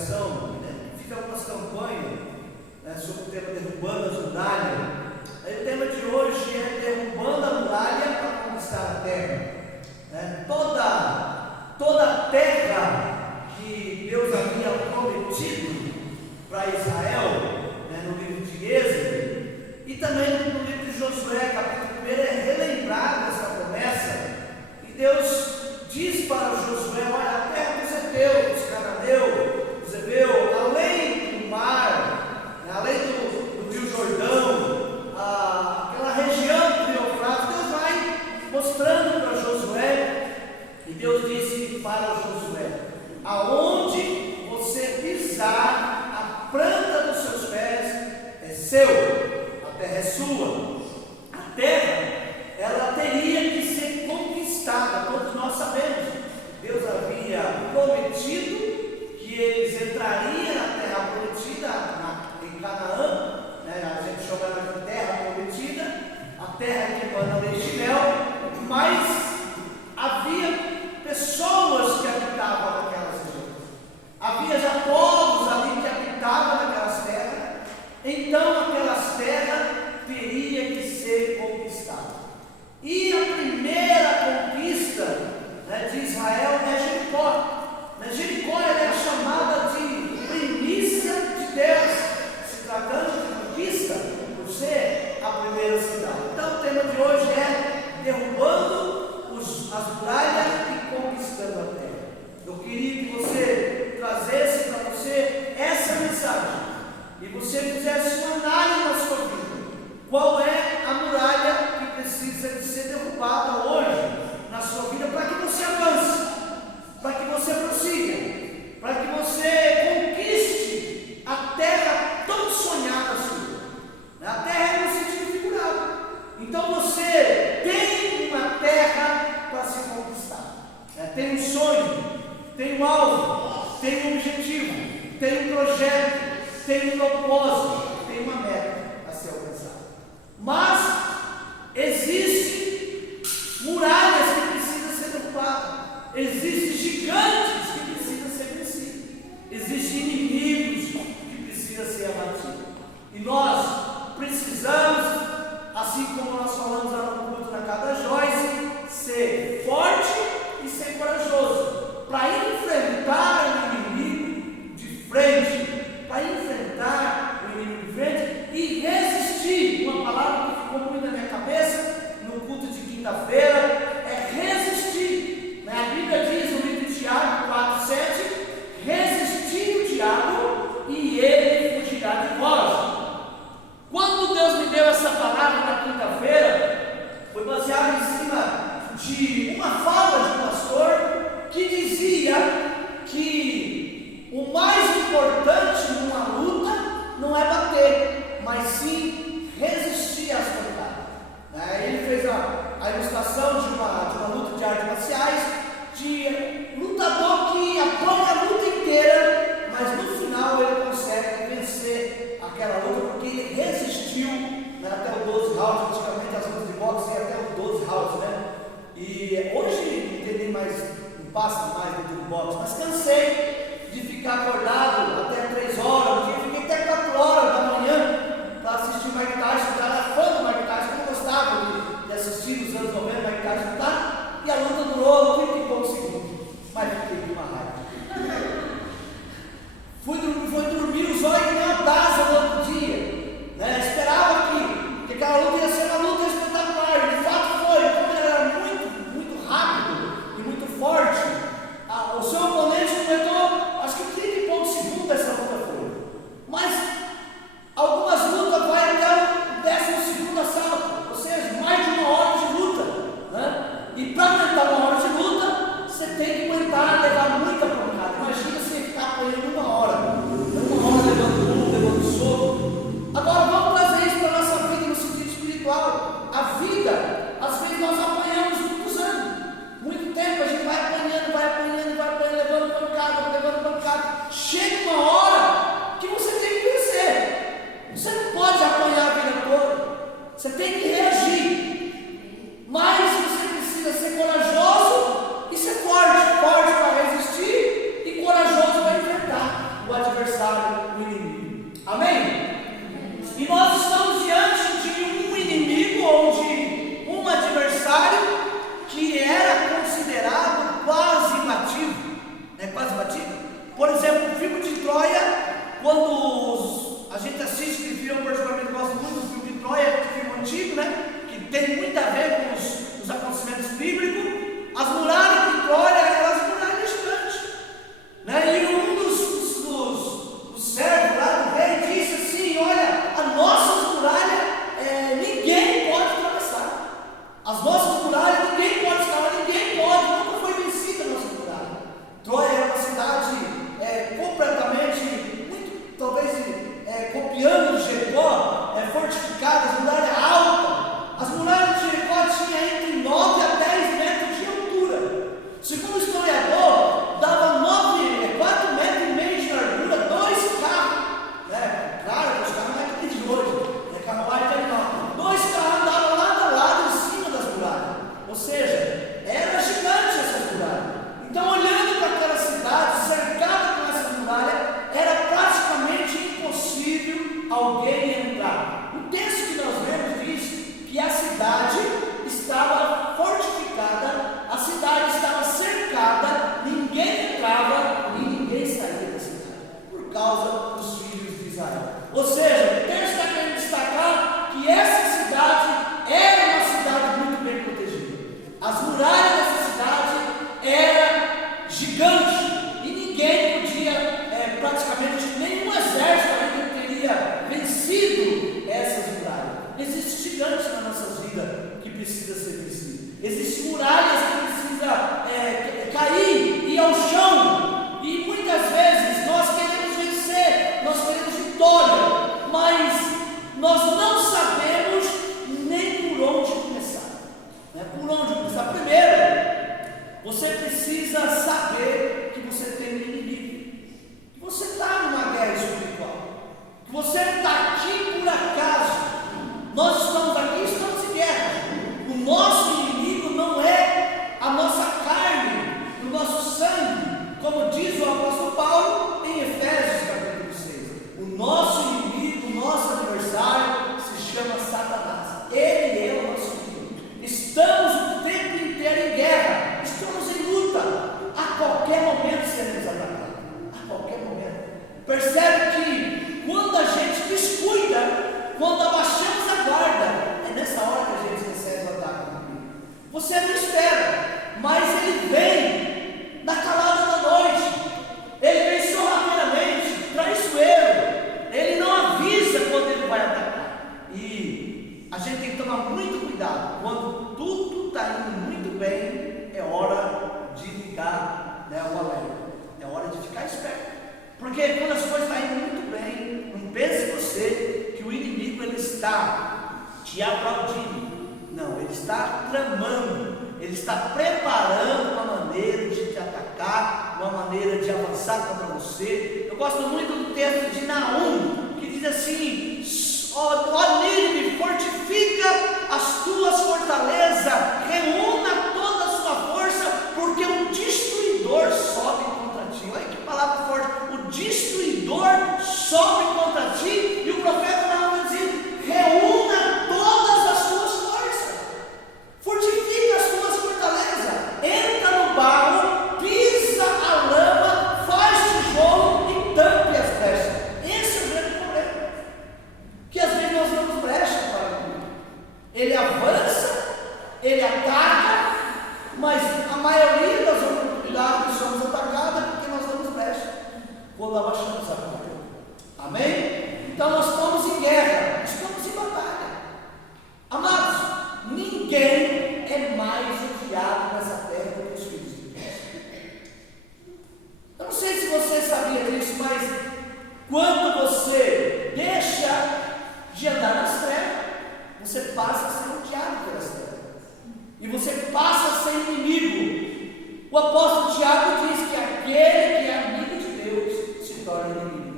pregação, fiz algumas campanhas sobre o tema derrubando as muralhas. O tema de hoje é derrubando a muralha para conquistar a terra. Toda a terra que Deus havia prometido para Israel, no livro de Êxodo, e também no livro de Josué, capítulo 1, é relembrada essa promessa, e Deus diz para Josué: olha, a terra dos heteus, dos cananeus, dos heveus, além do mar, além do rio Jordão, aquela região do Eufrates, Deus vai mostrando para Josué, e Deus disse para Josué: aonde você pisar, a planta dos seus pés é seu, a terra é sua. A terra, ela teria que ser conquistada. Todos nós sabemos, Deus havia prometido que eles entrariam na terra prometida, em Canaã, a gente chama ela de terra prometida, a terra que emana leite e mel, mas havia pessoas que habitavam naquelas regiões, havia já povos ali que habitavam naquelas terras, então aquelas terras teriam que ser conquistadas. E a primeira conquista de Israel é Jericó. Jericó é a chamada de primícia de Deus, se tratando de conquista, por ser a primeira cidade. Então o tema de hoje é derrubando as muralhas e conquistando a terra. Eu queria que você trazesse para você essa mensagem e você fizesse uma análise na sua vida. Qual é a muralha que precisa de ser derrubada hoje na sua vida para que você avance, para que você prossiga, para que você conquiste a terra tão sonhada sua? A terra é no sentido figurado. Então você tem uma terra para se conquistar. Tem um sonho, tem um alvo, tem um objetivo, tem um projeto, tem um propósito, tem uma meta a ser alcançada. Mas existem muralhas que precisam ser derrubadas, existem gigantes que precisam ser vencidos, existem inimigos que precisam ser abatidos. E nós precisamos, assim como nós falamos lá no culto na Casa Joyce, ser forte e ser corajoso para enfrentar o inimigo de frente, para enfrentar o inimigo de frente e resistir. Uma palavra que ficou muito na minha cabeça no culto de quinta-feira é resistir. A Bíblia diz no livro de Tiago 4:7, resistir o diabo e ele fugirá de vós. Quando Deus me deu essa palavra na quinta-feira, foi baseado em cima de uma fala de um pastor que dizia que o mais importante numa luta não é bater, mas sim resistir às pancadas. Ele fez a ilustração de uma luta de artes marciais, de lutador que apanha a luta inteira, mas no final ele consegue vencer aquela luta porque ele resistiu até os 12 rounds. Antigamente as lutas de boxe iam até os 12 rounds, E hoje não tem mais, não passa mais dentro do boxe, mas cansei de ficar acordado até 3 horas, um dia fiquei até 4 horas da manhã para assistir o Mike Tyson. Eu era fã do Mike Tyson, eu gostava de assistir nos anos 90 o Mike Tyson lutar, e a luta durou 30 e poucos segundos, mas fiquei com uma raiva. Fui dormir, os olhos que nem uma taça no outro dia. Esperava que aquela luta ia ser uma luta espetacular, e de fato foi. Como ele era muito, muito rápido e muito forte, o seu oponente completou acho que 30 e poucos segundos. quando a gente assiste aquele filme, eu particularmente gosto muito do filme de Troia, que é um filme antigo, né? Que tem muito a ver com os acontecimentos bíblicos. As muralhas de Troia eram as muralhas gigantes, né? E um dos servos lá do rei disse assim: olha, a nossa muralha ninguém pode atravessar. As nossas muralhas ninguém pode escalar, ninguém pode, nunca foi vencida a nossa muralha. Troia era uma cidade completamente, muito, talvez copiando Jericó, fortificada, as muralhas altas. As muralhas de Jericó tinham entre 9 a 10 metros de altura. Segundo o historiador, dava 4 metros e meio de largura, 2 carros. Né? Claro, os carros não é aquele de hoje, é carruagem de animal. 2 carros andavam lado a lado em cima das muralhas. Ou seja, era gigante essa muralha. Então, olhando para aquela cidade, cercada com essa muralha, era praticamente impossível alguém entrar. O texto que nós vemos diz que a cidade estava fortificada, a cidade estava cercada, ninguém entrava e ninguém saía da cidade, por causa dos filhos de Israel. Ou seja, o texto está querendo destacar que essa cidade era uma cidade muito bem protegida. As muralhas dessa cidade eram gigantes e ninguém podia, praticamente nenhum exército ainda teria vencido essas muralhas. Existem gigantes na nossa vida que precisa ser vencido. Existem muralhas que precisam cair e ir ao chão. E muitas vezes nós queremos vencer, nós queremos vitória, mas nós não sabemos nem por onde começar. Né? Por onde começar? Primeiro, você precisa saber que você tem um inimigo, que você está numa guerra espiritual, que você está aqui por acaso. Nós estamos aqui, estamos em guerra. O nosso inimigo não é a nossa carne, o nosso sangue, como diz o apóstolo Paulo em Efésios capítulo 6. O nosso inimigo, o nosso adversário se chama Satanás. Ele é o nosso inimigo. Estamos o tempo inteiro em guerra, estamos em luta. A qualquer momento seremos atacados. A qualquer momento. Percebe que quando a gente descuida, quando abaixamos a guarda, é nessa hora que a gente recebe o ataque do inimigo. Você não espera, mas ele vem na calada da noite. Ele vem sorrateiramente, traiçoeiro. Ele não avisa quando ele vai atacar. E a gente tem que tomar muito cuidado. Quando tudo está indo muito bem, é hora de ligar, né, o alerta. É hora de ficar esperto. Porque quando as coisas estão indo muito bem, não pense você que o inimigo ele está te aplaudindo. Não, ele está tramando, ele está preparando uma maneira de te atacar, uma maneira de avançar contra você. Eu gosto muito do texto de Naum, que diz assim: ó Nínive, fortifica as tuas fortalezas, reúna toda a sua força, porque um destruidor sobe contra ti. Olha que palavra forte. O destruidor sobe contra ti, e o profeta Naum vai dizer: reúna todas as tuas forças, fortifica as tuas fortalezas, entra no barro, pisa a lama, faz tijolo e tampe as brechas. Esse é o grande problema, que às vezes nós damos brecha para o inimigo. Ele avança, ele ataca, mas a maioria das oportunidades que somos atacadas é porque nós damos brecha quando abaixamos a guarda. Amém? Então nós estamos em guerra, estamos em batalha. Amados, ninguém é mais odiado nessa terra do que os filhos de Deus. Eu não sei se você sabia disso, mas quando você deixa de andar nas trevas, você passa a ser odiado pelas trevas. E você passa a ser inimigo. O apóstolo Tiago diz que aquele que é amigo de Deus se torna inimigo.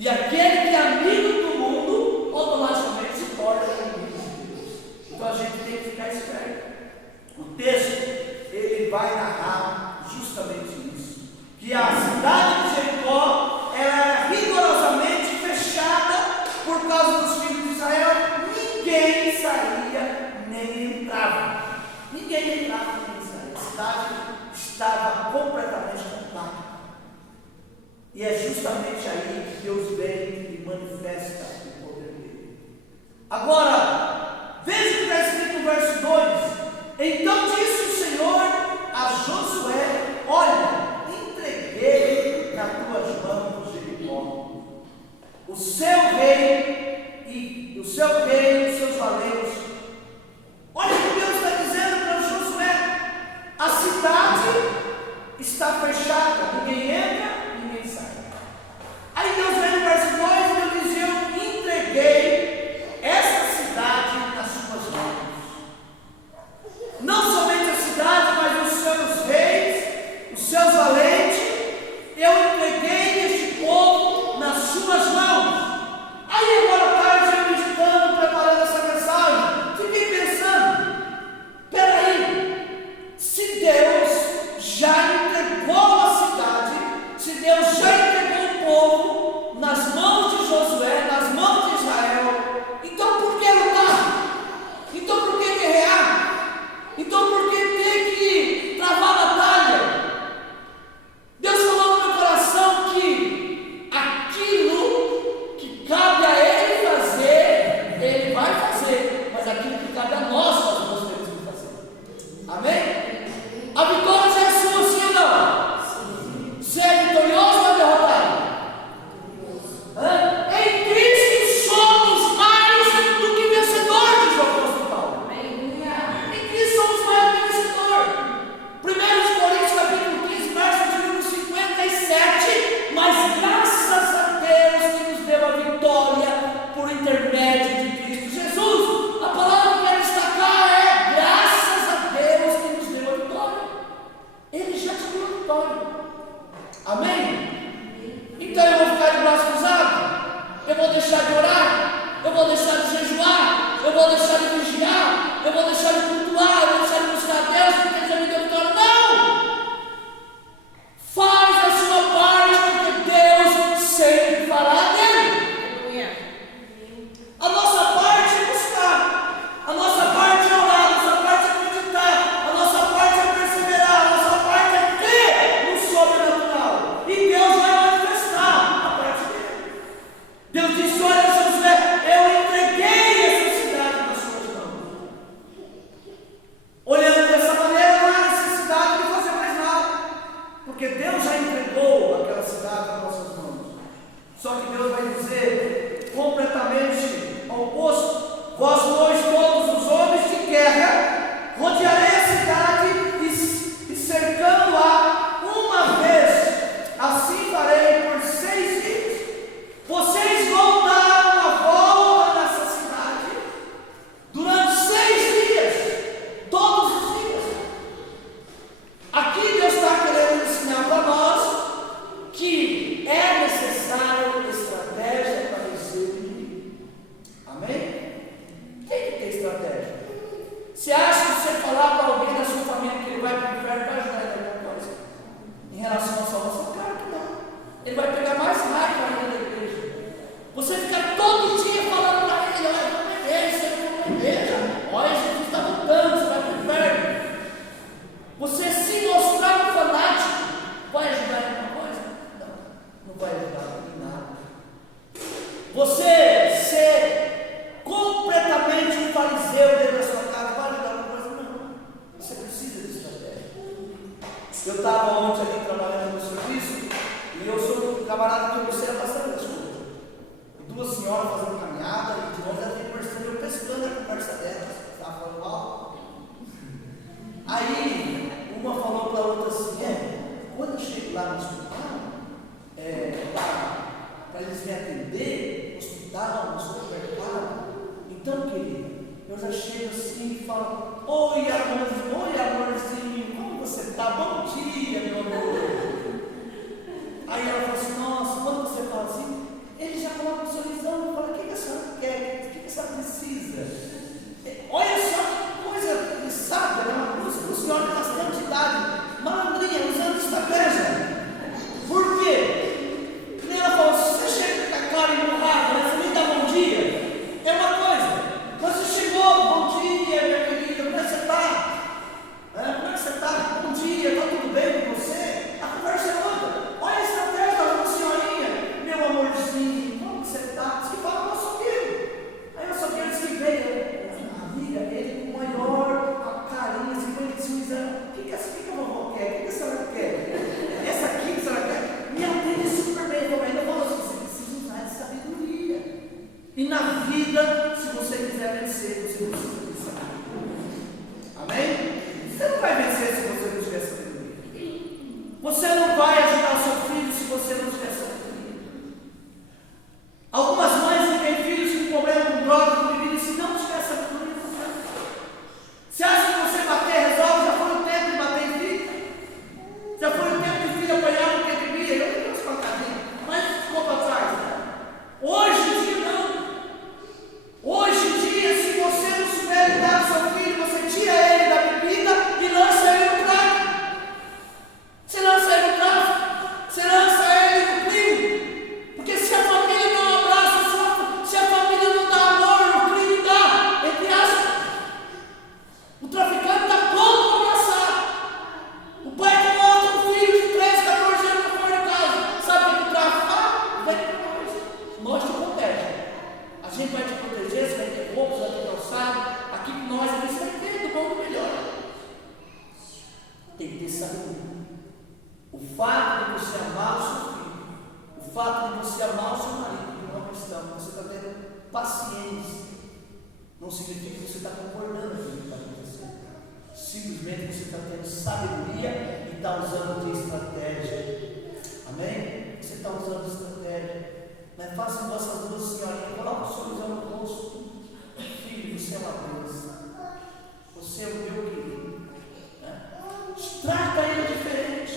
E aquele que é amigo do mundo, automaticamente se torna inimigo de Deus. Então a gente tem que ficar esperto. O texto, ele vai narrar justamente isso. Que a cidade de Jericó era rigorosamente fechada por causa dos filhos de Israel. Ninguém saía nem entrava. Ninguém entrava nem saía. A cidade estava E é justamente aí que Deus vem e manifesta o poder dele. Agora, veja o que está escrito no verso 2. Então disse o Senhor a Josué: olha, entreguei nas tuas mãos Jericó, o seu rei e os seus valentes. Olha o que Deus está dizendo para Josué: a cidade está fechada, ninguém entra, ninguém sai. Aí Deus vem no verso 2 e Deus diz: eu entreguei essa cidade nas suas mãos. Não somente a cidade, mas os seus reis, os seus valentes, eu entreguei este povo nas suas mãos. Aí agora à tarde eu meditando, preparando essa mensagem, fiquei pensando: peraí, se Deus já entregou a cidade, se Deus já entregou o povo nas mãos de Josué, nas mãos de Israel, então por que lutar? Então por que guerrear? Então por que ter que travar a batalha? Deus falou no meu coração que aquilo que cabe a Ele fazer, Ele vai fazer, mas aquilo que cabe a nós temos que fazer. Amém? A vitória já é sua, sim ou não? Sim. Você é vitorioso ou é derrotado? Em Cristo somos mais do que vencedores, diz o apóstolo Paulo. Em Cristo somos mais do que vencedores. 1 Coríntios capítulo 15, verso de número 57. Mas graças a Deus que nos deu a vitória por intermédio de Cristo Jesus. A palavra que quero destacar é: graças a Deus que nos deu a vitória. Ele já te deu a vitória. Amém? Então eu vou ficar de braço cruzado? Eu vou deixar de orar? Eu vou deixar de jejuar? Eu vou deixar de vigiar? Eu vou deixar de cultuar? Eu vou deixar de buscar a Deus porque Ele já me deu a vitória? Não! Faz a sua parte, porque Deus sempre fará dele. A nossa parte é buscar, a nossa parte é orar, a nossa parte é acreditar, a nossa parte é perseverar, a nossa parte é crer no sobrenatural. E Deus vai manifestar a parte dele. Deus disse: olha, Josué, eu entreguei essa cidade nas suas mãos. Olhando dessa maneira, não há necessidade de fazer mais nada, porque Deus já entregou aquela cidade nas nossas mãos. Só que Deus vai dizer completamente ao oposto: vós, pois, todos os homens de guerra, rodearei a cidade e cercando-a uma vez, assim farei por 6 dias. Vocês vão dar uma volta nessa cidade durante 6 dias, todos os dias. Aqui Deus está querendo ensinar para nós que é necessário estratégia para vencer o inimigo. Amém? Tem que ter estratégia. Você acha que você falar para alguém da sua família que ele vai para o inferno vai ajudar ele em alguma coisa? Em relação à salvação? Claro que não. Ele vai pegar mais raiva ainda da igreja. Você ficar todo dia falando para ele: olha, vamos na igreja, você não vai na igreja, olha, Jesus está voltando, você vai para o inferno. Você se mostrar um fanático vai ajudar em alguma coisa? Não vai ajudar em nada. Você ser completamente um fariseu dentro da sua casa vai ajudar em alguma coisa? Não. Você precisa de estratégia. Eu estava ontem ali trabalhando no serviço e eu sou um camarada que observa bastante as coisas. Duas senhoras fazendo caminhada e de longe ela conversando, eu pescando a conversa delas, estava falando alto. Aí uma falou para a outra assim: quando eu chego lá no hospital, para eles me atender, hospital, no supermercado, então, querida, eu já chego assim e falo: oi amorzinho, como você está? Bom dia, meu amor. Aí ela fala assim: nossa, quando você fala assim, ele já coloca um sorrisão e fala: o que a senhora quer? O que a senhora precisa? Olha só que coisa sábia, né? O senhor tem bastante idade, malandrinha, usando estratégia. Por quê? E ela falou: se você chega com a cara emburrada, né? Você nem dá bom dia, é uma coisa. Mas você chegou, bom dia, minha querida, como é que você está? Como é que você está? Bom dia, está tudo bem com você? A conversa é outra. Olha a estratégia da senhora. paciência. Não significa que você está concordando com o que está acontecendo. Simplesmente você está tendo sabedoria e está usando de estratégia. Amém? Você está usando estratégia. Mas faça igual essas duas senhorinhas. Coloca o sorrisão no rosto. Filho, você é uma bênção. Você é o meu querido. Né? Trata ele diferente.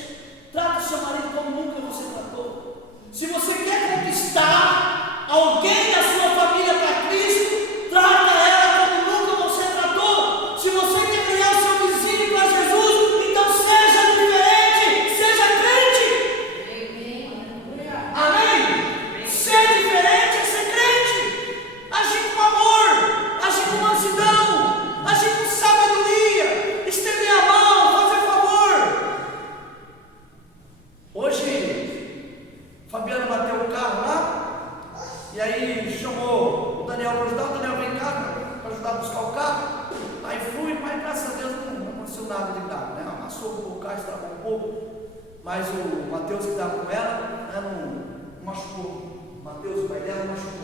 Trata o seu marido como nunca você tratou. Se você quer conquistar alguém da sua família para Cristo, trata ela como nunca você tratou. Se você quer ganhar o seu vizinho para Jesus, então seja diferente, seja crente. Amém? Ser diferente é ser crente. Agir com amor, agir com mansidão, agir com sabedoria, estender a mão, fazer favor. Hoje, Fabiano bateu o carro lá, e aí chamou o Daniel para ajudar. O Daniel vem cá para ajudar a buscar o carro. Aí fui, mas graças a Deus não aconteceu nada de grave, né? Amassou o carro, estragou um pouco, mas o Mateus que estava com ela, né, não machucou. O Mateus, o pai dela, não machucou.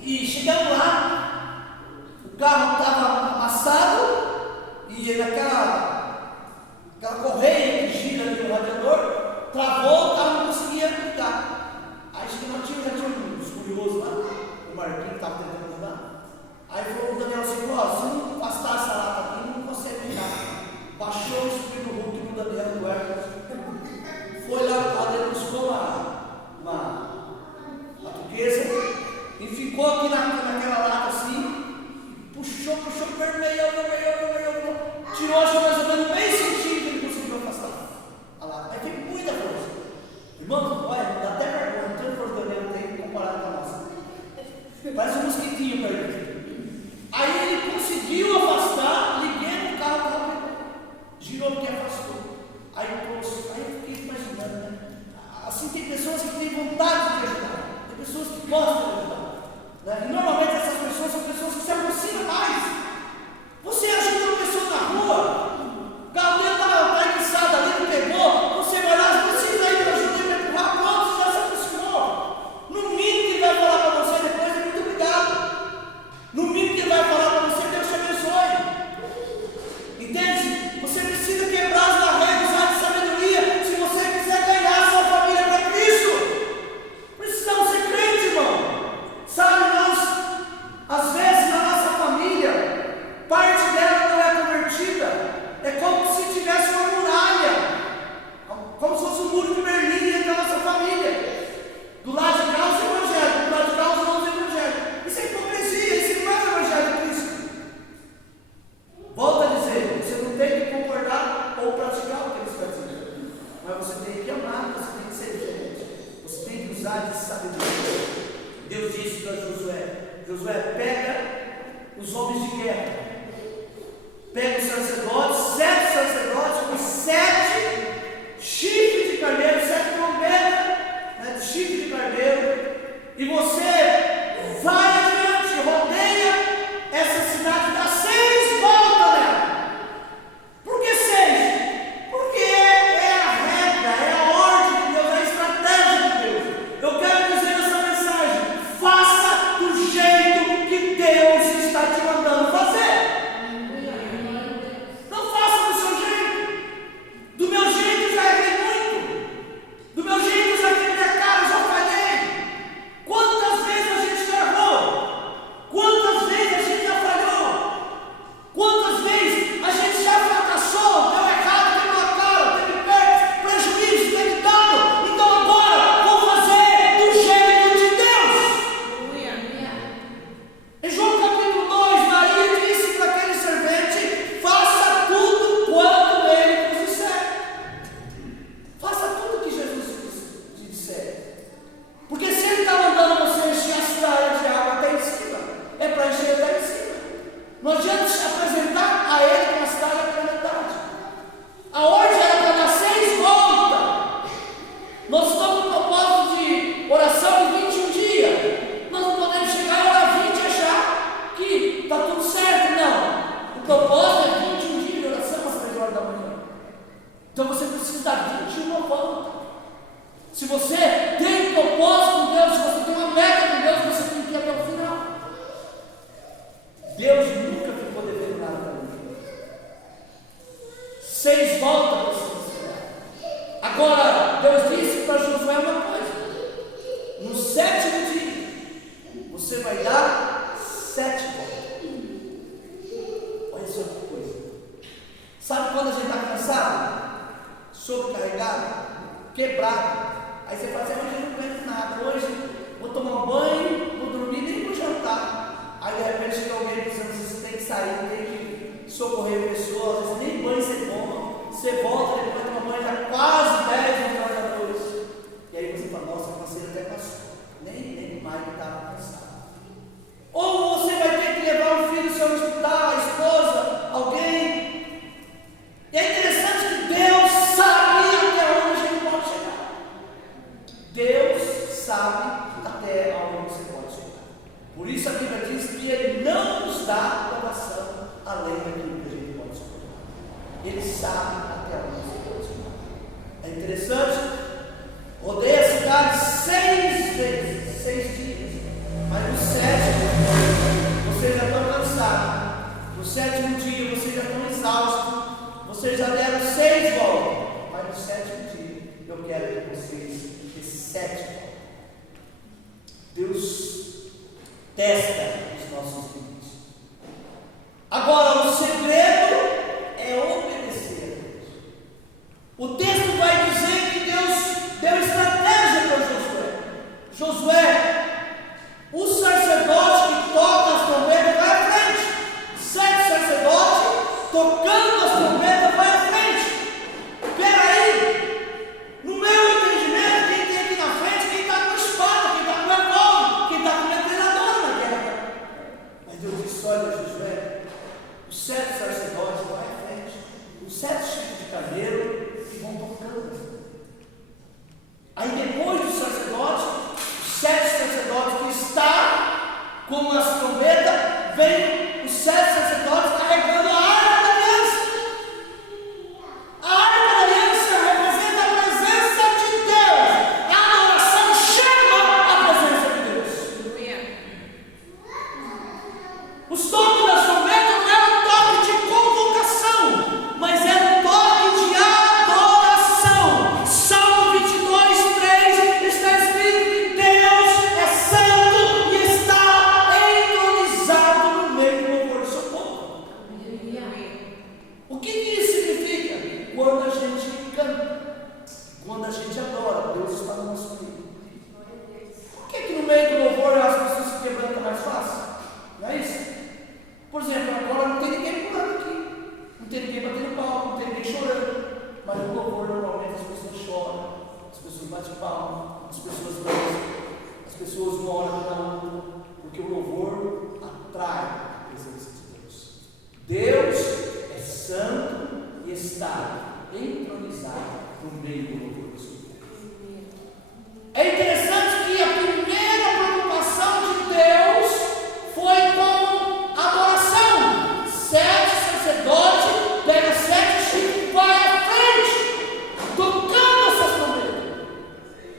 E chegando lá, o carro estava amassado, e naquela correia que gira ali no radiador, travou, o carro não conseguia ligar. Aí já tinha uns curiosos lá, o Marquinhos que estava tentando andar. Aí falou o Daniel assim: se não afastar essa lata aqui, não consegue ligar. Baixou o espírito Hulk no Daniel do ar, foi lá no lado, ele buscou uma turquesa e ficou aqui naquela lata assim, puxou, vermelhou, tirou acho que mais ou menos meio centímetro, ele conseguiu afastar a lata. Aí tem muita força. Irmão, olha, dá até vergonha, tanto força que Daniel tem comparado com a nossa. Parece um mosquitinho para ele. Aí ele conseguiu afastar, liguei no carro, girou porque afastou. Aí eu fiquei imaginando, né? Assim, tem pessoas que têm vontade de ajudar, tem pessoas que gostam de ajudar, né? E normalmente essas pessoas são pessoas que se aproximam mais. Você ajuda uma pessoa na rua, o carro dele está enguiçado ali, não pegou, você vai lá, precisa ir para ajudar ele a empurrar, pronto, você já se aproximou. No mínimo que ele vai falar para você depois é muito obrigado. No mínimo que ele vai falar para você, Deus te abençoe. Entende? Você precisa quebrar as barreiras, usar de sabedoria, se você quiser ganhar a sua família para Cristo. Precisamos ser crentes, irmão. Sabe, nós, às vezes, na nossa família, parte dela não é convertida. É como se tivesse uma muralha, como se fosse um muro de Berlim dentro da nossa família. Do lado de cá, os evangélicos, do lado de cá, os não evangélicos. Isso é hipocrisia, isso não é o evangelho de Cristo. Volto a dizer, você não tem que concordar ou praticar o que eles praticam, mas você tem que amar, você tem que ser diferente, você tem que usar de sabedoria. Deus disse para Josué: pega os homens de guerra, pega os sacerdotes, 7 sacerdotes com 7 chifres de carneiro, 7 trombetas, né, de chifre de carneiro, e você vai adiante, rodeia essa cidade, dá 6 voltas nela. Por que 6? Porque é a regra, é a ordem de Deus, é a estratégia de Deus. Eu quero dizer nessa mensagem: faça do jeito que Deus está te mandando fazer. Não faça do seu jeito. Do meu jeito já errei muito. Do meu jeito já quebrei a cara, já falhei. Quantas vezes a gente já errou? Quantas vezes a gente já falhou? Quantas vezes a gente já fracassou, deu errado, teve uma cara, teve perto, prejuízo, teve dano? Então agora vou fazer do jeito de Deus. Em João capítulo 2, Maria disse para aquele servente: faça tudo quanto ele vos disser. Faça tudo que Jesus te disser. Porque se ele está mandando você encher as praias de água até em cima, é para encher até em cima. Não adianta se apresentar a ele com as talhas pela metade. A ordem era para dar 6 voltas. Nós estamos no propósito de oração de 21 dias. Nós não podemos chegar a hora 20 e achar que está tudo certo, não. O propósito é 21 dias de oração às 3 horas da manhã. Então você precisa dar 21 voltas. Se você tem um propósito com Deus, se você tem uma meta com Deus, você tem que ir até o Aí você fala assim, hoje eu não aguento nada, hoje vou tomar banho, vou dormir, nem vou jantar. Aí de repente chega alguém dizendo, você tem que sair, tem que socorrer pessoas, às vezes nem banho você toma, você volta, depois toma banho já quase 10 horas da noite. E aí você fala, nossa, a canseira até passou, nem mais estava cansado. Ou você vai ter que levar um filho seu no hospital, a esposa, alguém. E é interessante que Deus sabe até onde a gente pode chegar. Deus sabe até onde você pode chegar. Por isso a Bíblia diz que Ele não nos dá provação além daquilo que a gente pode suportar. Ele sabe até onde você pode chegar. É interessante. Rodei a cidade 6 vezes, 6 dias. Mas no 7, vocês já estão cansados. No 7º dia, vocês já estão exaustos. Vocês já deram 6 voltas. Mas no 7º dia, eu quero que vocês, esse 7º, Deus testa os nossos limites. Agora, o segredo é obedecer a Deus. O texto vai dizer que Deus deu estratégia para Josué. Josué, o sacerdote que toca as trombetas vai à frente. 7 sacerdotes tocando as trombetas vai à frente. Espera aí, no meu entendimento, quem tem aqui na frente, quem está com espada, quem está com revólver, quem está com metralhadora na guerra. Mas Deus disse, olha Josué, os 7 sacerdotes vão à frente, os 7 chifres de carneiro que vão tocando. Aí depois do sacerdote, os 7 sacerdotes que está com as trombetas, vem os 7 sacerdotes carregando a arca da aliança. A arca da aliança representa a presença de Deus. A adoração chama a presença de Deus. Os toques das trombetas não é um toque de convocação, mas é um toque de adoração. Salmo 22:3 está escrito que Deus é santo e está entronizado no meio do louvor do seu povo. O que isso significa? Quando a gente canta, quando a gente adora, Deus está no nosso meio. Por que no meio do louvor as pessoas se quebrantam mais fácil? Não é isso? Por exemplo, agora não tem ninguém pulando aqui, não tem ninguém batendo palma, não tem ninguém chorando. Mas no louvor normalmente as pessoas choram, as pessoas batem palma, as pessoas dançam, as pessoas moram na outra, porque o louvor atrai a presença de Deus. Deus é santo e está entronizado no meio do louvor do seu povo. É interessante que a primeira preocupação de Deus foi com adoração. 7 sacerdotes pegam 7 chifres e vai à frente, tocando essas trombetas.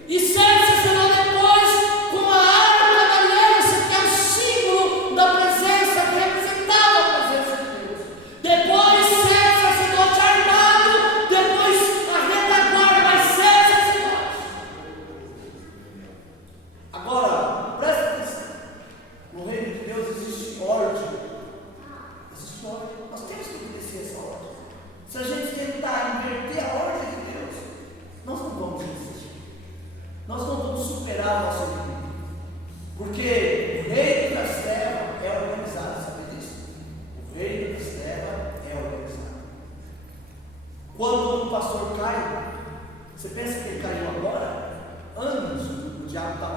E 7 sacerdotes depois com a arca da aliança, que é o símbolo da presença, que representava a presença de Deus. Depois 7 sacerdotes armados, depois a retaguarda, mais 7 sacerdotes. Agora, presta atenção. No reino de Deus existe ordem. Existe ordem. Nós temos que obedecer essa ordem. Se a gente tentar inverter a ordem de Deus, nós não vamos resistir. Nós não vamos superar o nosso inimigo. Porque o reino das trevas é organizado, sabe disso? O reino das trevas é organizado. Quando um pastor cai, você pensa que ele caiu agora? Anos o diabo estava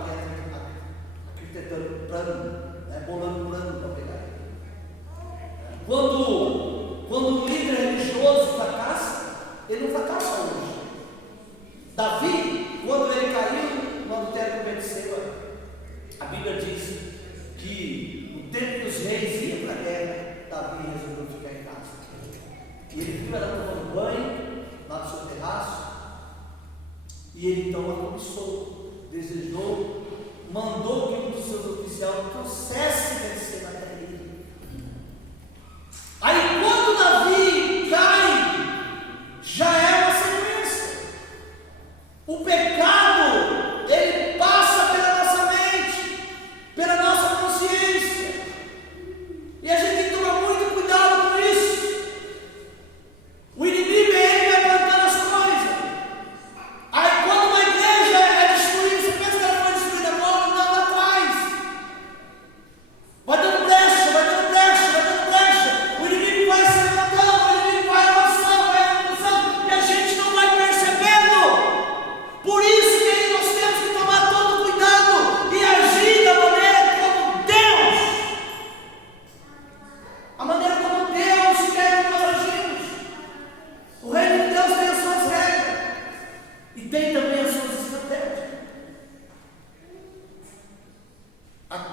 arquitetando plano, bolando um plano para pegar ele. Quando um líder religioso fracassa, ele não fracassa hoje. Davi, quando ele caiu no adultério com Betseba, a Bíblia diz que no tempo que os reis iam para a guerra, Davi resolveu ficar em casa. E ele viu ela tomando banho lá no seu terraço, e ele então a cobiçou, desejou, mandou que um dos seus oficiais trouxesse Betseba até ele. Aí quando Davi cai, já é uma sequência. O pecado, ele passa pela nossa mente, pela nossa consciência. E a gente tem que tomar muito cuidado com isso. O inimigo, ele vai plantando as coisas. Aí quando uma igreja é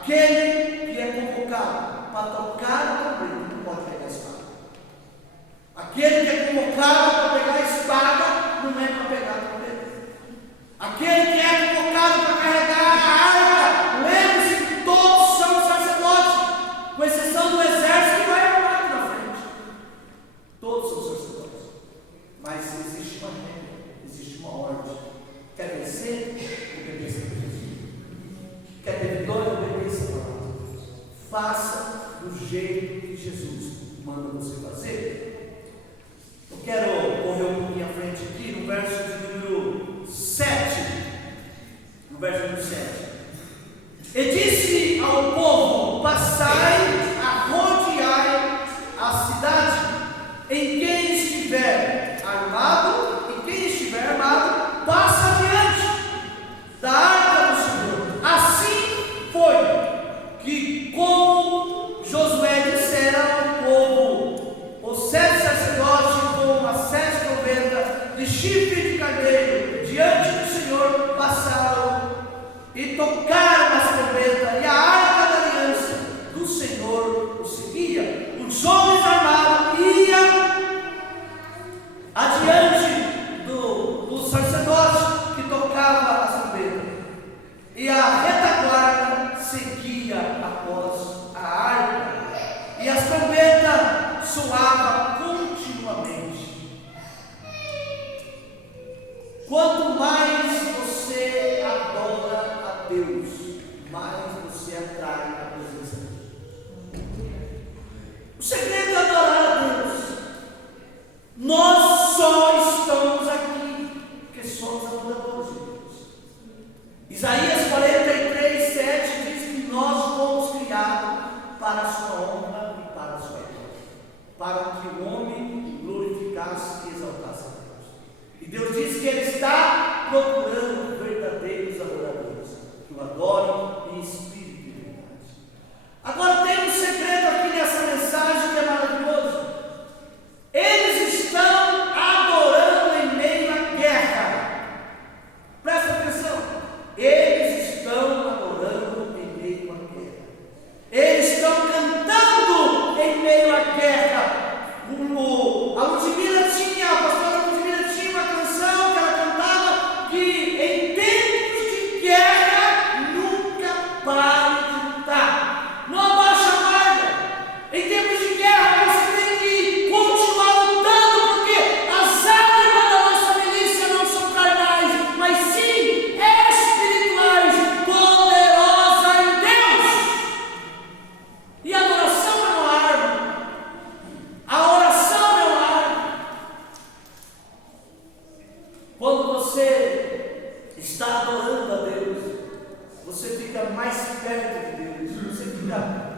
Aquele que é convocado para tocar a trombeta não pode pegar a espada. Aquele que é convocado para pegar a espada não é para pegar a trombeta. Aquele que é convocado para carregar a arca, lembre-se que todos são sacerdotes, com exceção do exército que vai armado na frente. Todos são sacerdotes. Mas existe uma regra, existe uma ordem. Quer vencer? Obedeça a Jesus. Quer ter vitória? Obedeça a palavra de Deus. Faça do jeito que Jesus manda você fazer. Eu quero correr um pouquinho à frente aqui no verso de número 7. No verso número 7. E disse ao povo: passai a rodear a cidade, em quem estiver armado, passa adiante da arca do Senhor. Assim foi que, como Josué dissera ao povo, os 7 sacerdotes com uma 7 trombetas de chifre de carneiro diante do Senhor passaram e tocaram as trombetas, e a arca da aliança do Senhor os seguia. Os homens armados iam adiante do sacerdote que tocava as trombetas, e a retaguarda seguia após a arca, e as trombetas soavam continuamente. Quanto mais você adora a Deus, mais você atrai a presença de Deus. O segredo é adorar a Deus. Nós só estamos aqui porque somos adoradores de Deus. Isaías 43, 7 diz que nós fomos criados para a sua honra e para a sua glória, para que o homem glorificasse e exaltasse a Deus. E Deus diz que Ele está procurando verdadeiros adoradores, que o adorem em espírito e verdade. Agora tem um segredo aqui nessa mensagem que é maravilhoso. Eles estão adorando em meio à guerra. Presta atenção. Eles estão adorando em meio à guerra. Eles estão cantando em meio à guerra. A pastora Ludmila tinha uma canção que ela cantava que em tempos de guerra nunca pare de cantar. Não abaixa a guarda. Em tempos de guerra você tem que continuar lutando, porque as armas da nossa milícia não são carnais, mas sim espirituais, poderosas em Deus. E a adoração é uma arma. A oração é uma arma. Quando você está adorando a Deus, você fica mais perto de Deus.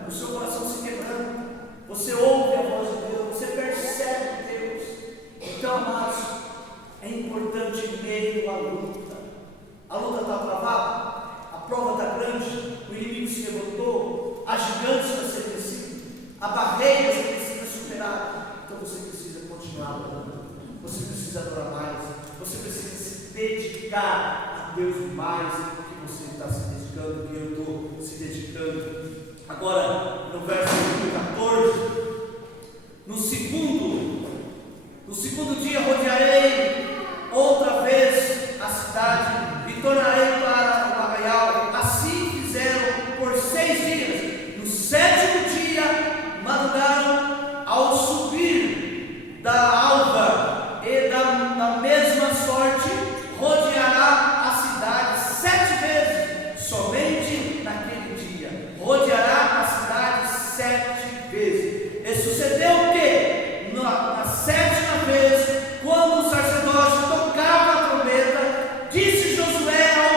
O seu coração se quebrando. Você ouve a voz de Deus, você percebe Deus. Então, amados, é importante em meio à luta. A luta está travada, a prova está grande, o inimigo se levantou, a gigante está sendo vencida, a barreira está sendo superada. Então você precisa continuar adorando, você precisa adorar mais, você precisa se dedicar a Deus mais do que você está se dedicando, que eu estou se dedicando. Agora, no verso 14, no segundo dia rodearei outra vez a cidade e tornarei para o arraial. Assim fizeram por 6 dias. No 7º dia, madrugaram ao subir da alva, e da mesma sorte rodeará a cidade 7 vezes, somente naquele dia. Rodeará a cidade 7 vezes. E sucedeu que, na 7ª vez, quando o sacerdote tocava a trombeta, disse Josué ao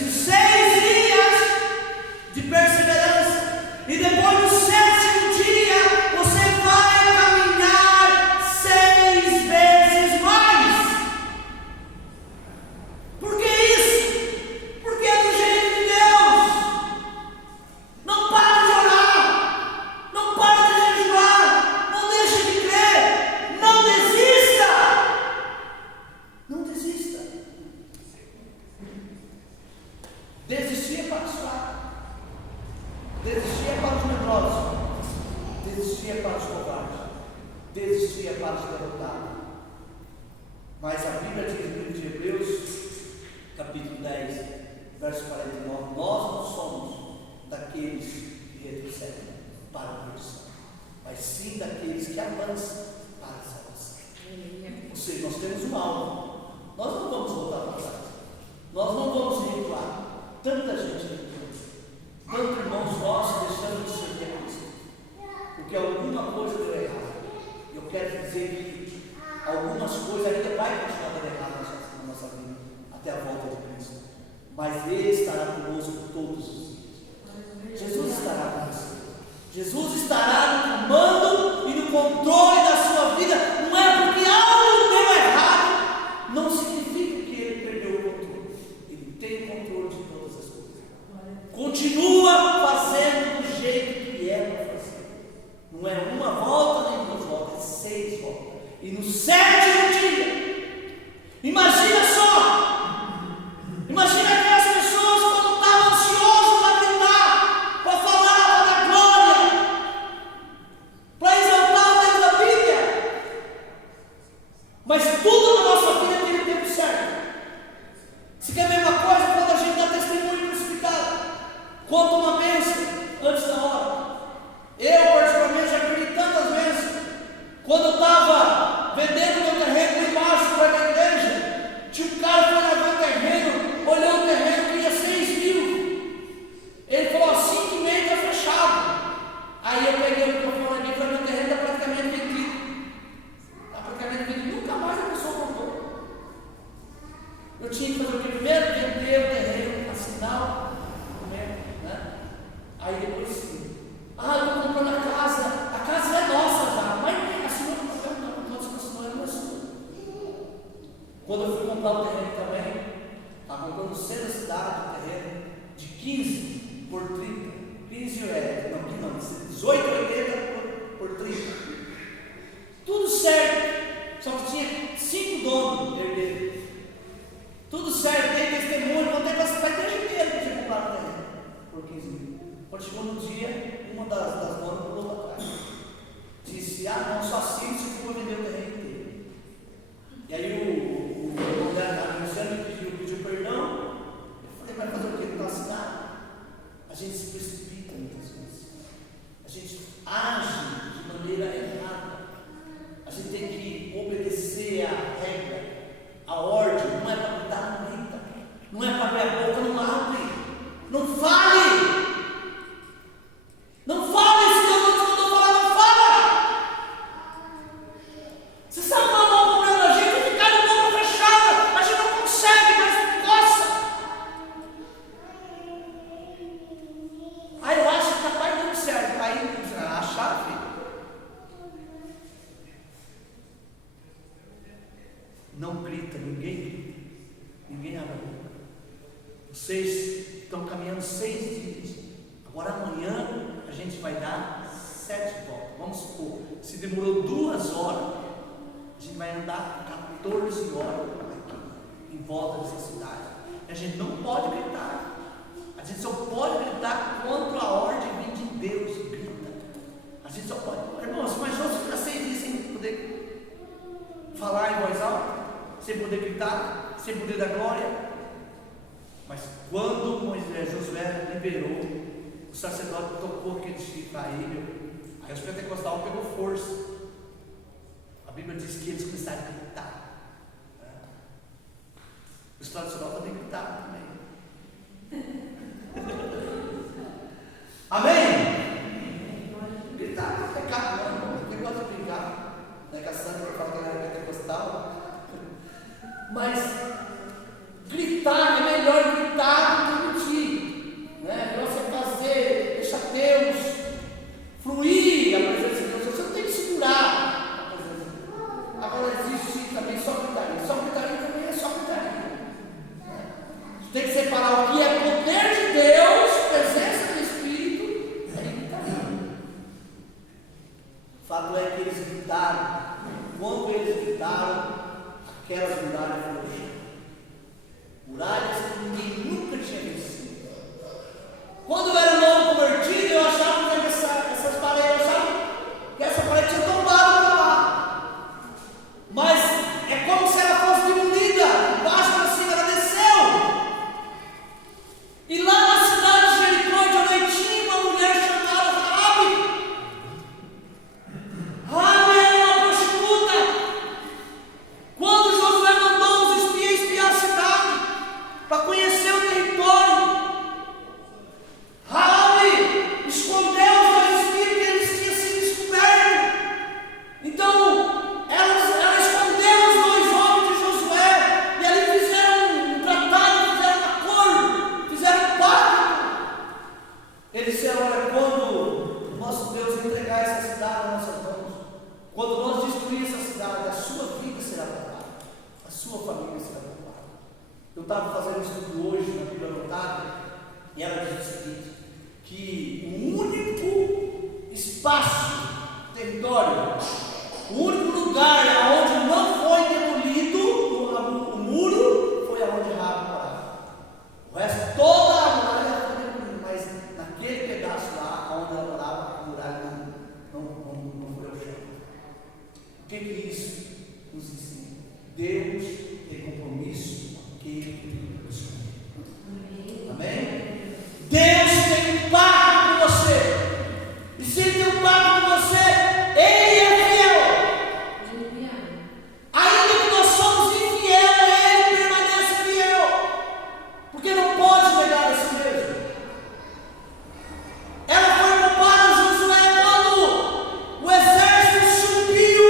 preciso 6 dias de perseverança. E depois do 7º dia, você vai caminhar 6 vezes mais. Por que isso? Porque é do jeito de Deus. Não para de orar, não para de jejuar, não deixe de crer, não desista. Não desista. Desistir é para os fracos, desistir é para os medrosos, desistir é para os covardes, desistir é para os derrotados. Mas a Bíblia diz no livro de Hebreus, capítulo 10, verso 49, nós não somos daqueles que retrocedem para a perdição, mas sim daqueles que avançam para a salvação. Ou seja, nós temos um alvo, nós não vamos voltar para trás, nós não vamos recuar. Tanta gente recuando, tantos irmãos nossos deixando de servir a Cristo, porque alguma coisa deu errado. Eu quero dizer que algumas coisas ainda vai continuar dando errado na nossa vida, até a volta de Cristo, mas Ele estará conosco todos os dias. Jesus estará com você, Jesus estará no comando e no controle da sua vida. Não é porque algo deu errado, não significa que Ele perdeu o controle. Ele tem o controle de todas as coisas. Continua fazendo do jeito que é para fazer. Não é uma volta nem 2 voltas, é 6 voltas. E no 7º dia, imagina só, imagina aquelas pessoas quando estavam ansiosas para gritar, para falar, para dar glória, para exaltar o Deus da Bíblia. Mas tudo na nossa vida tem o tempo certo. Se quer ver uma coisa, quando a gente dá testemunho crucificado, conta uma bênção antes da hora. Eu, particularmente, já perdi tantas vezes. Quando eu estava vendendo meu terreno embaixo da igreja, tinha um cara que foi levar o terreno, olhou o terreno, queria 6 mil. Ele falou assim que meio está fechado. Aí eu peguei o microfone aqui e falei: meu terreno está praticamente vendido. Está praticamente vendido. Nunca mais a pessoa contou. Eu tinha que fazer o que? Primeiro vender o terreno, assinar o documento, né? Aí depois sim. Ah, eu estou comprando a casa é nossa já, mas assinou o papel? Não, você não assinou, não assinou. Quando eu fui comprar o terreno também, estava comprando no centro da cidade, um terreno de 15 por 30, 15 não, 18,80 por 30. Tudo certo, só que tinha 5 donos herdeiros. Tudo certo, tem testemunho, quanto é que você vai ter dinheiro para você comprar o terreno? Por 15 mil. Quando chegou no dia, uma das donas pulou para trás. Disse: ah, não, só assim se for vender o terreno inteiro. E aí o Luciano pediu perdão. Eu falei: vai fazer o quê? Não está assinado? A gente se precipita muitas vezes. A gente age de maneira errada. A gente tem que obedecer à regra, à ordem. Não é para gritar, não grita. Não é para abrir a boca, não abre. Não fale! Não fale, se Deus não te mandou falar, não fala! Você sabe qual é o maior problema da gente? Ficar de boca fechada, a gente não consegue, mas coça. Aí eu acho que capaz de não certo. Aí a chave. Não grita, ninguém grita, ninguém abre a boca. Vocês estão caminhando 6 dias. Agora amanhã a gente vai dar 7 voltas. Vamos supor, se demorou 2 horas, a gente vai andar 14 horas aqui, em volta dessa cidade. A gente não pode gritar. A gente só pode gritar quando a ordem vem de Deus. Grita. A gente só pode. Irmãos, imagina se ficar 6 dias sem poder falar em voz alta, sem poder gritar, sem poder dar glória. Mas quando Josué liberou, o sacerdote tocou aquele chifre aí os pentecostais pegou força. A Bíblia diz que eles começaram a gritar. Os tradicionais também gritaram também. Amém? Gritar não é pecado, não, irmão. Não gosta de brincar. Não é que a Sandra fala que ela era pentecostal. Mas gritar é melhor gritar do que tem que separar o que é poder de Deus, presença do Espírito, é imitação. O fato é que eles gritaram. Quando eles gritaram, aquelas muralhas foram cheias. Muralhas que ninguém nunca tinha vencido. Quando eu era novo convertido, eu achava que essas paredes, eu achava que essa parede tinha tombado para lá. Mas é como se ela fosse demolida, embaixo para cima, ela desceu. E lá na cidade de Jericó, de noite, tinha uma mulher chamada Raabe. Raabe era uma prostituta. Quando Josué mandou os espias espiar a cidade, para conhecer o território, Raabe escondeu os dois espias que eles tinham sido descobertos. Então, ela escondeu os dois homens de Josué, e ali fizeram um tratado, fizeram um acordo, fizeram um pacto. Eles disseram: olha, quando nosso Deus entregar essa cidade nas nossas mãos, quando nós destruir essa cidade, a sua vida será poupada, a sua família será poupada. Eu estava fazendo um estudo hoje na Bíblia Anotada, e ela diz o seguinte: que o único espaço, território, o único lugar onde não foi demolido o muro foi aonde Raabe morava. O resto, toda a muralha foi demolida, mas naquele pedaço lá onde ela morava, a muralha não foi ao chão. O que isso nos ensina? Deus tem compromisso com aquele que nos escolheu. Amém? Deus tem um pacto com você. E se Ele tem um pacto com você, Ele é fiel. Ainda que nós somos infiel, Ele permanece fiel. Porque não pode negar a si mesmo. Ela foi culpada, Josué, quando o exército subiu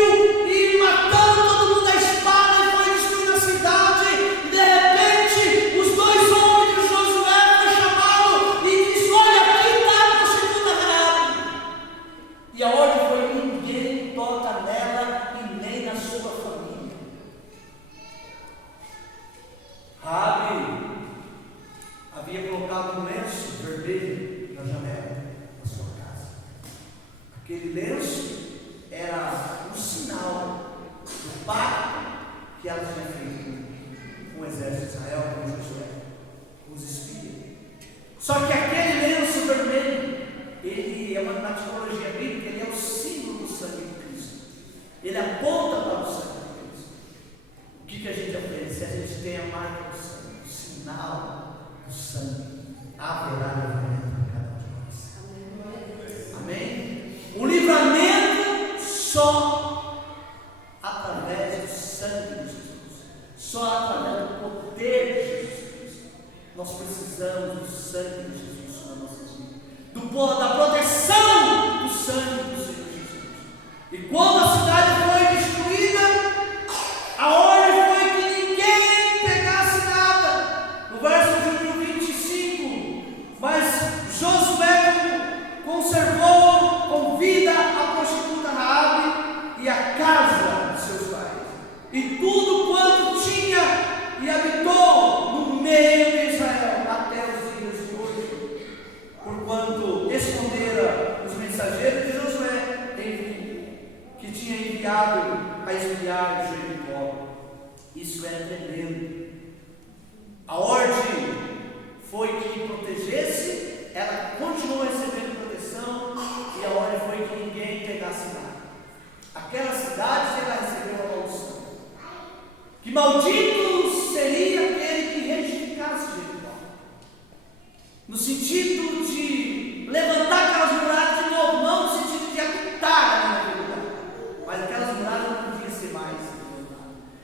e matando todo mundo à espada e foi destruindo a cidade. E de repente, os dois homens de Josué foram chamados e disse: olha, aqui está a prostituta Raabe. E a ordem foi: ninguém toca nela e nem na sua família. Raabe havia colocado um lenço vermelho na janela da sua casa. Aquele lenço era um sinal do pacto que ela tinha feito com o exército de Israel, com Josué, com os espias. Só que aquele lenço vermelho, ele é na tipologia bíblica, ele é o símbolo do sangue de Cristo. Ele aponta para o sangue de Cristo. O que a gente aprende? Se a gente tem a marca do sangue, o sinal do sangue, haverá livramento para cada um de nós. Amém? O livramento só através do sangue de Jesus, só através do poder de Jesus Cristo. Nós precisamos do sangue de Jesus na nossa vida, da proteção do sangue do Senhor Jesus. E quando a cidade foi destruída, a ordem foi que ninguém pegasse nada. No verso de 25, mas Josué conservou com vida a prostituta Raabe e a casa de seus pais, e tudo quanto tinha, e habitou no meio de Israel até os dias de hoje, porquanto escondera os mensageiros de Josué, que tinha enviado a espiar Jericó. Isso é tremendo. A ordem foi que protegesse, ela continuou recebendo proteção, e a ordem foi que ninguém pegasse nada. Aquela cidade ela recebeu uma maldição. Que maldito seria aquele que reedificasse Jericó. No sentido de levantar aquelas muralhas de novo, não no sentido de habitar naquele lugar, mas aquelas muralhas não podiam ser mais.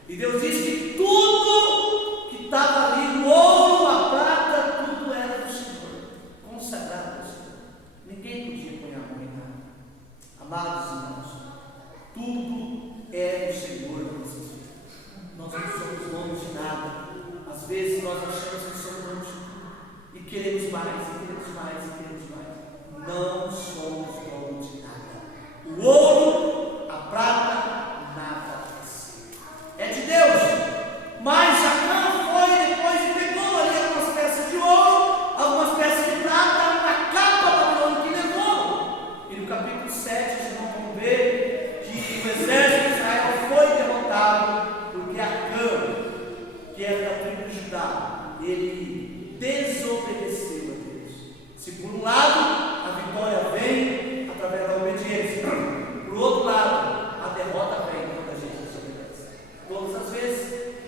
E Deus disse que tudo que estava ali, o ouro, a prata, tudo era do Senhor, consagrado ao Senhor. Ninguém podia pôr a mão em nada. Amados irmãos, tudo é do Senhor para vocês. Nós não somos donos de nada. Às vezes nós achamos que somos donos de tudo e queremos mais, e queremos mais, e queremos mais. Não somos donos de nada. O ouro, a prata, nada é de Deus. Mas Acã foi depois e pegou ali algumas desobedeceu a Deus. Se por um lado a vitória vem através da obediência, por outro lado a derrota vem quando a gente desobedece. Todas as vezes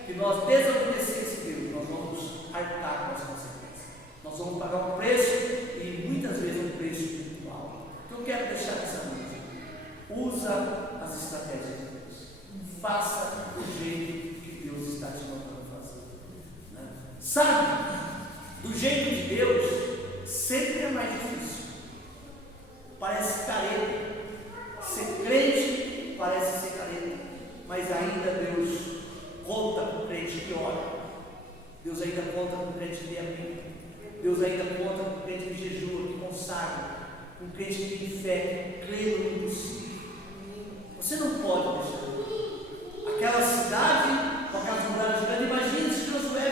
que nós desobedecemos a Deus, nós vamos arcar com as consequências. Nós vamos pagar um preço, e muitas vezes um preço espiritual. O que eu quero deixar nessa noite? Usa as estratégias de Deus. Faça do jeito que Deus está te mandando fazer. Né? Sabe, do jeito de Deus sempre é mais difícil. Parece careta. Ser crente parece ser careta. Mas ainda Deus conta com o crente que ora. Deus ainda conta com o crente que lê a Bíblia. Deus ainda conta com o crente que jejua, que consagra, com o crente que tem fé, que crê no impossível. Você não pode deixar aquela cidade com aquelas muralhas gigantes. Imagine se Josué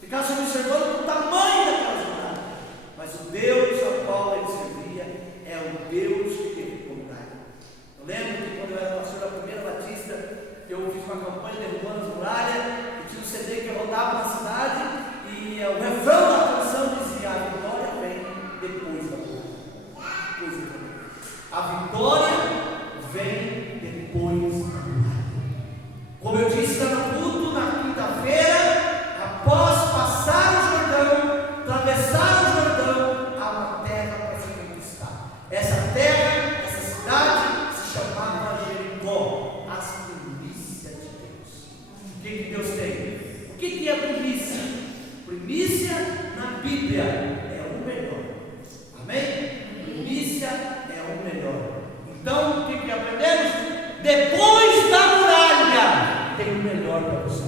ficasse observando o tamanho daquelas muralhas. Mas o Deus ao qual ele servia é o Deus que derrubou a muralha. Eu lembro que quando eu era pastor da Primeira Batista, eu fiz uma campanha derrubando as muralhas, e tinha um CD que rodava na cidade, e o refrão da canção dizia: a vitória vem depois da muralha. A vitória vem depois da muralha. Como eu disse lá no culto, na quinta-feira, após passar o Jordão, atravessar o Jordão, há uma terra para se conquistar. Essa terra, essa cidade, se chamava Jericó, as primícias de Deus. O que Deus tem? O que é primícia? Primícia na Bíblia é o melhor. Amém? Primícia é o melhor. Então, o que aprendemos? Depois da muralha tem o melhor para você.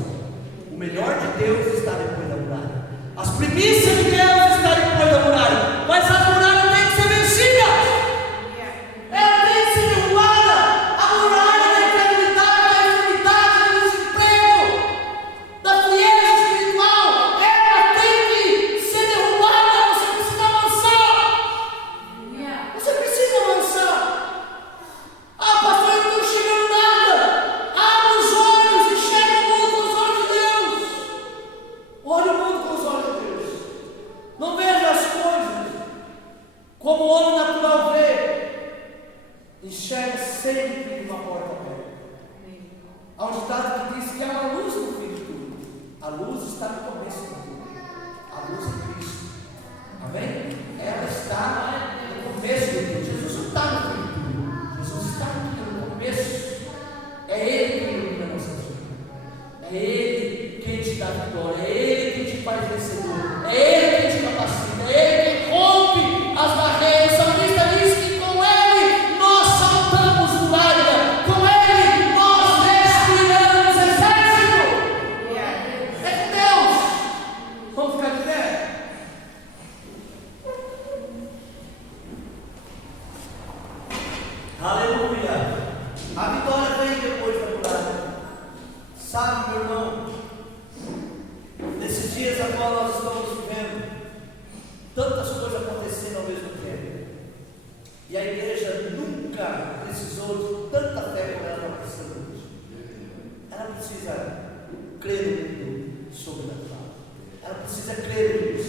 O melhor de Deus está depois da muralha. As primícias de Deus estão depois da muralha. Mas a muralha tem que ser vencida. Ela tem que ser derrubada. A muralha da incredulidade, da enfermidade, do desemprego, da frieza espiritual, ela tem que ser derrubada. Você precisa avançar. Você precisa avançar. Ah, pastor, eu não estou enxergando nada. Abra os olhos, enxerga o mundo com os olhos de Deus. Olhe o mundo com os olhos de Deus. Não veja as coisas como o homem natural vê. Enxerga sempre uma porta aberta. Há um ditado que diz que há uma luz no fim de tudo. A luz está no começo de tudo. A luz é Cristo. Amém? Ela está no começo de tudo. Jesus não está no fim de tudo. Jesus está no começo. É Ele que ilumina a nossa vida. É Ele quem te dá vitória. É Ele quem te faz vencedor. É Ele quem te capacita. É Ele quem rompe as barreiras. O salmista diz que com Ele nós saltamos muralha. Com Ele nós destruiremos exército. É Deus. Vamos ficar de pé? Aleluia. A vitória vem depois da muralha. Sabe, meu irmão, nesses dias agora nós estamos vivendo tantas coisas acontecendo ao mesmo tempo. E a igreja nunca precisou de tanta fé como ela está precisando hoje. Ela precisa crer no mundo sobrenatural. Ela precisa crer em Deus.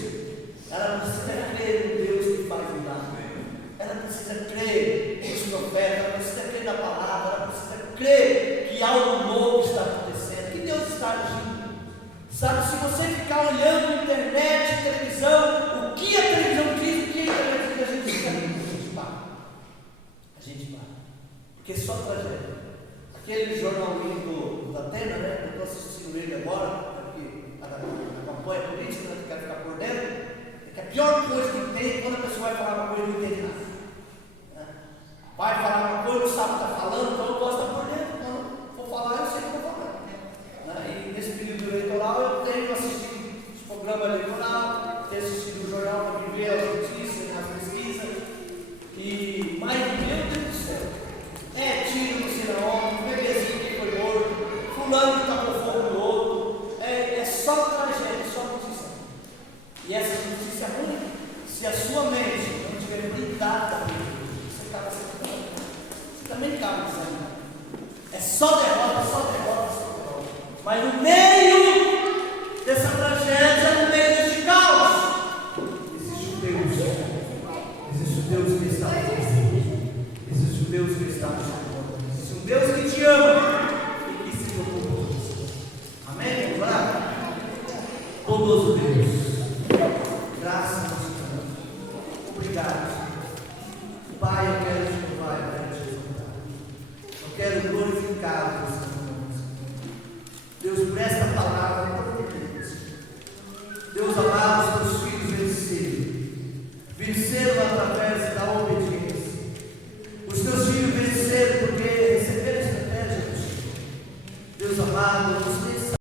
Ela precisa crer no Deus que faz milagre. Ela precisa crer nos profetas. Ela precisa crer na palavra. Ela precisa crer que algo novo está acontecendo, que Deus está agindo. Sabe, se você ficar olhando internet, televisão, o que a televisão diz, o que a internet diz, a gente fica ali, a gente para. A gente para. Porque é só tragédia. Aquele jornalinho da Atena, né? Eu estou assistindo ele agora, porque a campanha política, né, que quer ficar por dentro, é que a pior coisa que tem é quando a pessoa vai falar uma coisa e não entende nada. Né? Vai falar uma coisa, não sabe o que está falando, então eu gosto de estar por dentro. Quando for falar, eu sei o que eu vou falar. E nesse período eleitoral eu tenho assistido os programas eleitorais, tenho assistido o jornal para ver as notícias, as pesquisas, e mais meu Deus do céu, é tiro no sinal, bebezinho que foi morto, fulano que tacou fogo no outro, é só tragédia, só notícia. E essa notícia é ruim, se a sua mente não estiver blindada, você acaba sendo derrotado. Você também acaba desanimado. É só derrota, só derrota, só derrota. Mas no meio dessa tragédia, no Deus. Graças a Deus. Obrigado. Pai, eu quero te louvar, eu quero te exaltar. Eu quero glorificar o teu nome. Deus, por esta palavra